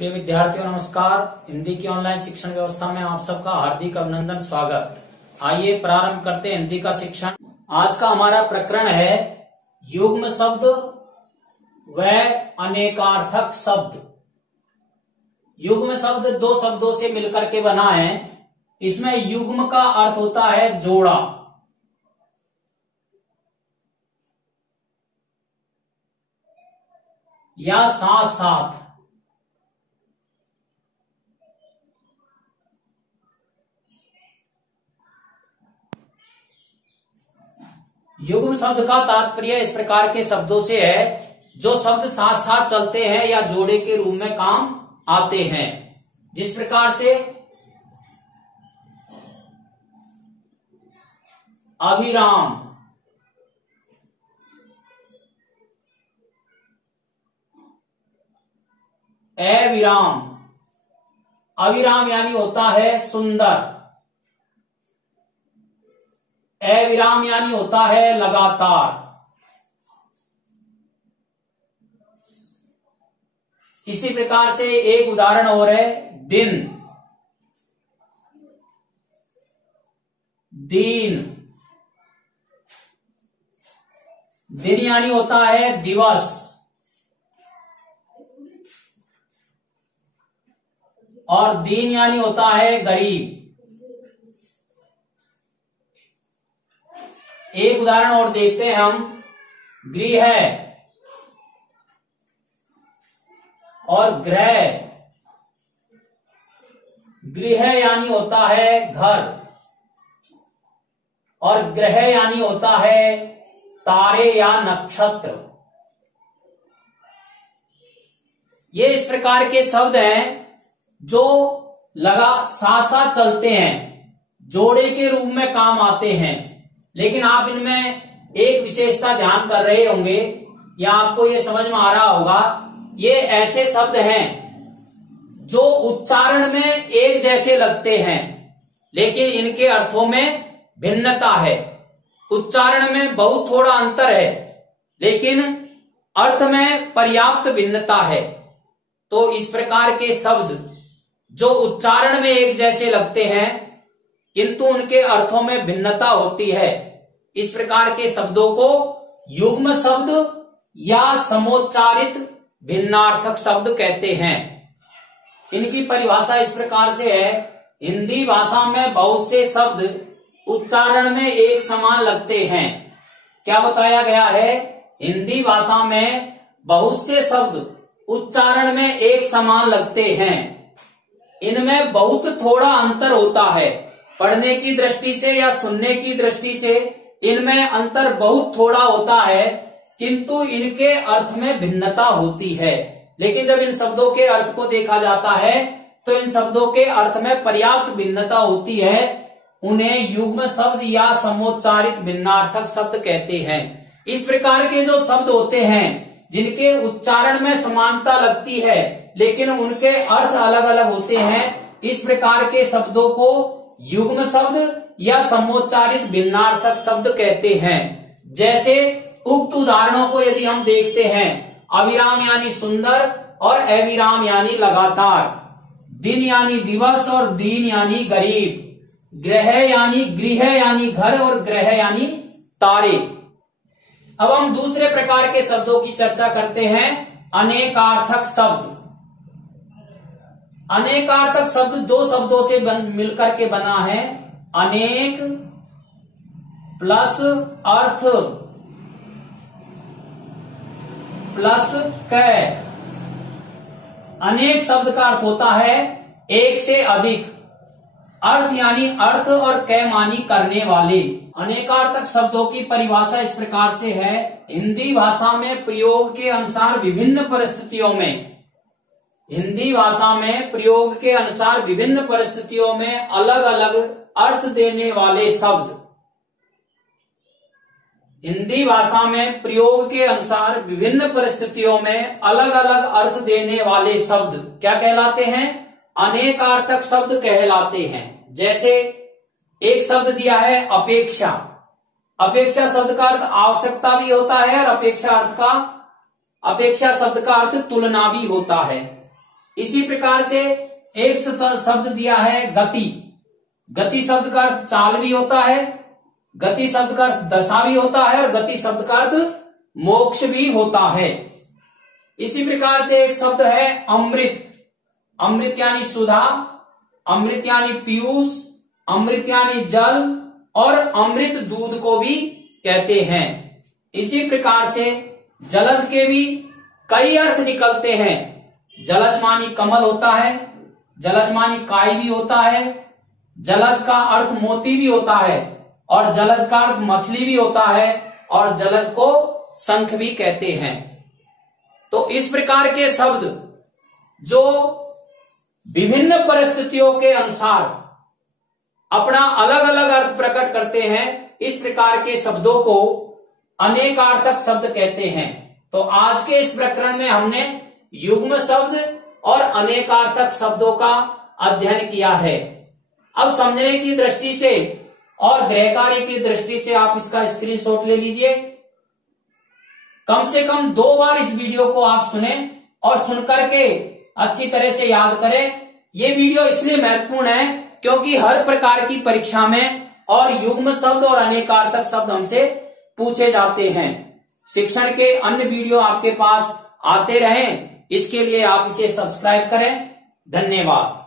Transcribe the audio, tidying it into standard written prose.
प्रिय विद्यार्थियों नमस्कार। हिंदी की ऑनलाइन शिक्षण व्यवस्था में आप सबका हार्दिक अभिनंदन स्वागत। आइए प्रारंभ करते हैं हिंदी का शिक्षण। आज का हमारा प्रकरण है युग्म शब्द व अनेकार्थक शब्द। युग्म शब्द दो शब्दों से मिलकर के बना है। इसमें युग्म का अर्थ होता है जोड़ा या साथ साथ। युग्म शब्द का तात्पर्य इस प्रकार के शब्दों से है जो शब्द साथ साथ चलते हैं या जोड़े के रूप में काम आते हैं। जिस प्रकार से अविराम, अविराम, अविराम यानी होता है सुंदर, अविराम यानी होता है लगातार। इसी प्रकार से एक उदाहरण और है दिन, दीन, दिन यानी होता है दिवस, और दीन यानी होता है गरीब। एक उदाहरण और देखते हैं हम, गृह और ग्रह। गृह यानी होता है घर और ग्रह यानी होता है तारे या नक्षत्र। ये इस प्रकार के शब्द हैं जो साथ साथ चलते हैं, जोड़े के रूप में काम आते हैं। लेकिन आप इनमें एक विशेषता ध्यान कर रहे होंगे या आपको ये समझ में आ रहा होगा, ये ऐसे शब्द हैं जो उच्चारण में एक जैसे लगते हैं लेकिन इनके अर्थों में भिन्नता है। उच्चारण में बहुत थोड़ा अंतर है लेकिन अर्थ में पर्याप्त भिन्नता है। तो इस प्रकार के शब्द जो उच्चारण में एक जैसे लगते हैं किंतु उनके अर्थों में भिन्नता होती है, इस प्रकार के शब्दों को युग्म शब्द या समोच्चारित भिन्नार्थक शब्द कहते हैं। इनकी परिभाषा इस प्रकार से है, हिंदी भाषा में बहुत से शब्द उच्चारण में एक समान लगते हैं। क्या बताया गया है? हिंदी भाषा में बहुत से शब्द उच्चारण में एक समान लगते हैं, इनमें बहुत थोड़ा अंतर होता है। पढ़ने की दृष्टि से या सुनने की दृष्टि से इनमें अंतर बहुत थोड़ा होता है किंतु इनके अर्थ में भिन्नता होती है। लेकिन जब इन शब्दों के अर्थ को देखा जाता है तो इन शब्दों के अर्थ में पर्याप्त भिन्नता होती है। उन्हें युग्म शब्द या समोच्चारित भिन्नार्थक शब्द कहते हैं। इस प्रकार के जो शब्द होते हैं जिनके उच्चारण में समानता लगती है लेकिन उनके अर्थ अलग अलग होते हैं, इस प्रकार के शब्दों को युग्म शब्द या समोच्चारित भिन्नार्थक शब्द कहते हैं। जैसे उक्त उदाहरणों को यदि हम देखते हैं, अविराम यानी सुंदर और अविराम यानी लगातार, दिन यानी दिवस और दीन यानी गरीब, गृह यानी घर और ग्रह यानी तारे। अब हम दूसरे प्रकार के शब्दों की चर्चा करते हैं, अनेकार्थक शब्द। अनेकार्थक शब्द दो शब्दों से मिलकर के बना है, अनेक प्लस अर्थ प्लस क। अनेक शब्द का अर्थ होता है एक से अधिक, अर्थ यानी अर्थ और क मानी करने वाले। अनेकार्थक शब्दों की परिभाषा इस प्रकार से है, हिंदी भाषा में प्रयोग के अनुसार विभिन्न परिस्थितियों में, हिंदी भाषा में प्रयोग के अनुसार विभिन्न परिस्थितियों में अलग अलग अर्थ देने वाले शब्द। हिंदी भाषा में प्रयोग के अनुसार विभिन्न परिस्थितियों में अलग अलग अर्थ देने वाले शब्द क्या कहलाते हैं? अनेकार्थक शब्द कहलाते हैं। जैसे एक शब्द दिया है अपेक्षा। अपेक्षा शब्द का अर्थ आवश्यकता भी होता है और अपेक्षा शब्द का अर्थ तुलना भी होता है। इसी प्रकार से एक शब्द दिया है गति। गति शब्द का अर्थ चाल भी होता है, गति शब्द का अर्थ दशा भी होता है और गति शब्द का अर्थ मोक्ष भी होता है। इसी प्रकार से एक शब्द है अमृत। अमृत यानी सुधा, अमृत यानी पीयूष, अमृत यानी जल और अमृत दूध को भी कहते हैं। इसी प्रकार से जलज के भी कई अर्थ निकलते हैं। जलज मानी कमल होता है, जलज मानी काई भी होता है, जलज का अर्थ मोती भी होता है और जलज का अर्थ मछली भी होता है और जलज को शंख भी कहते हैं। तो इस प्रकार के शब्द जो विभिन्न परिस्थितियों के अनुसार अपना अलग अलग अर्थ प्रकट करते हैं, इस प्रकार के शब्दों को अनेकार्थक शब्द कहते हैं। तो आज के इस प्रकरण में हमने युग्म शब्द और अनेकार्थक शब्दों का अध्ययन किया है। अब समझने की दृष्टि से और गृह कार्य की दृष्टि से आप इसका स्क्रीनशॉट ले लीजिए। कम से कम 2 बार इस वीडियो को आप सुने और सुनकर के अच्छी तरह से याद करें। ये वीडियो इसलिए महत्वपूर्ण है क्योंकि हर प्रकार की परीक्षा में और युग्म शब्द और अनेकार्थक शब्द हमसे पूछे जाते हैं। शिक्षण के अन्य वीडियो आपके पास आते रहें, इसके लिए आप इसे सब्सक्राइब करें। धन्यवाद।